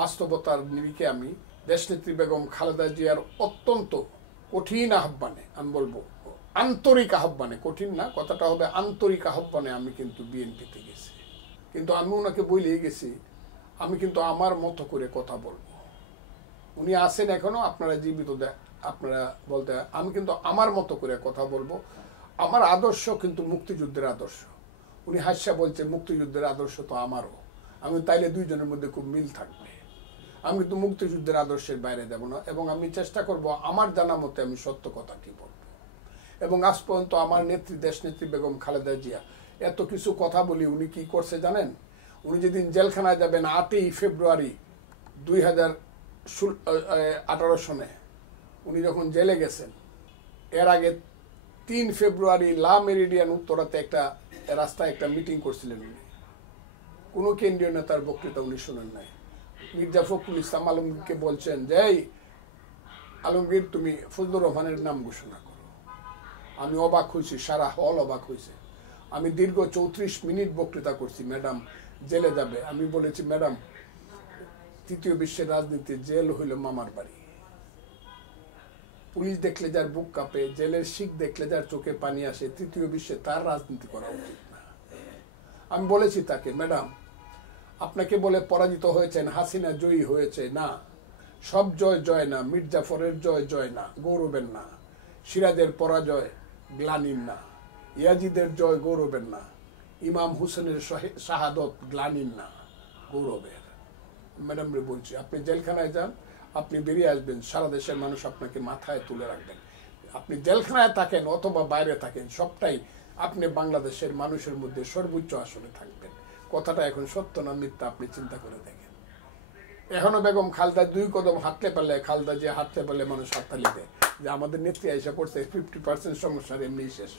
বাস্তবতার নিরিখে আমি দেশনেত্রী বেগম খালেদা জিয়ার অত্যন্ত কঠিন আহ্বানে, আমি বলবো আন্তরিক আহ্বানে, কঠিন না, কথাটা হবে আন্তরিক আহ্বানে আমি কিন্তু বিএনপিতে গেছি। কিন্তু আমি ওনাকে বলেই গেছি আমি কিন্তু আমার মতো করে কথা বলবো। উনি আছেন এখনো, আপনারা জীবিত, আপনারা বলতে, আমি কিন্তু আমার মতো করে কথা বলবো। আমার আদর্শ কিন্তু মুক্তিযুদ্ধের আদর্শ। উনি হাস্যা বলছে মুক্তিযুদ্ধের আদর্শ তো আমারও। আমি তাইলে দুইজনের মধ্যে খুব মিল থাকবে। আমি কিন্তু মুক্তিযুদ্ধের আদর্শের বাইরে যাব না, এবং আমি চেষ্টা করব আমার জানা মতে আমি সত্য কথাটি বলবো। এবং আজ পর্যন্ত আমার নেত্রী, দেশনেত্রী বেগম খালেদা জিয়া এত কিছু কথা বলি উনি কি করছে জানেন? উনি যেদিন জেলখানায় যাবেন 8ই ফেব্রুয়ারি 2018 সনে, উনি যখন জেলে গেছেন, এর আগে 3 ফেব্রুয়ারি লা মেরিডিয়ান উত্তরাতে একটা রাস্তায় একটা মিটিং করছিলেন উনি। কোনো কেন্দ্রীয় নেতার বক্তৃতা উনি শুনেন নাই। মির্জা ফখরুল ইসলাম আলমগীরকে বলছেন যে এই আলমগীর তুমি ফজলুর রহমানের নাম ঘোষণা করো। আমি অবাক হয়েছি, সারা হল অবাক হয়েছে। আমি দীর্ঘ 34 মিনিট বক্তৃতা করছি, ম্যাডাম জেলে যাবে। আমি বলেছি ম্যাডাম, তৃতীয় বিশ্বের রাজনীতি জেল হইল মামার বাড়ি। পুলিশ দেখলে যার বুক কাঁপে, জেলের শিখ দেখলে যার চোখে পানি আসে, তৃতীয় বিশ্বে তার রাজনীতি করা উচিত না। আমি বলেছি তাকে, ম্যাডাম আপনাকে বলে পরাজিত হয়েছেন, হাসিনা জয়ী হয়েছে, না, সব জয় জয় না, মির্জাফরের জয় জয় না, গৌরবের না, সিরাজের পরাজয় গ্লানির না, ইয়াজিদের জয় গৌরবের না, ইমাম হুসেনের শাহাদত গ্লানির না, গৌরবের। ম্যাডাম রে বলছি, আপনি জেলখানায় যান, আপনি বেরিয়ে আসবেন, সারা দেশের মানুষ আপনাকে মাথায় তুলে রাখবেন। আপনি জেলখানায় থাকেন অথবা বাইরে থাকেন, সবটাই আপনি বাংলাদেশের মানুষের মধ্যে সর্বোচ্চ আসনে থাকবেন। কথাটা এখন সত্য না মিথ্যা আপনি চিন্তা করে দেখেন। এখনো বেগম খালেদা 2 কদম হাঁটতে পারলে, খালেদা যে হাঁটতে পারলে মানুষ হাততালি দেয় যে আমাদের নেত্রী এসে পড়ছে, 50% সমস্যার এমনি শেষ।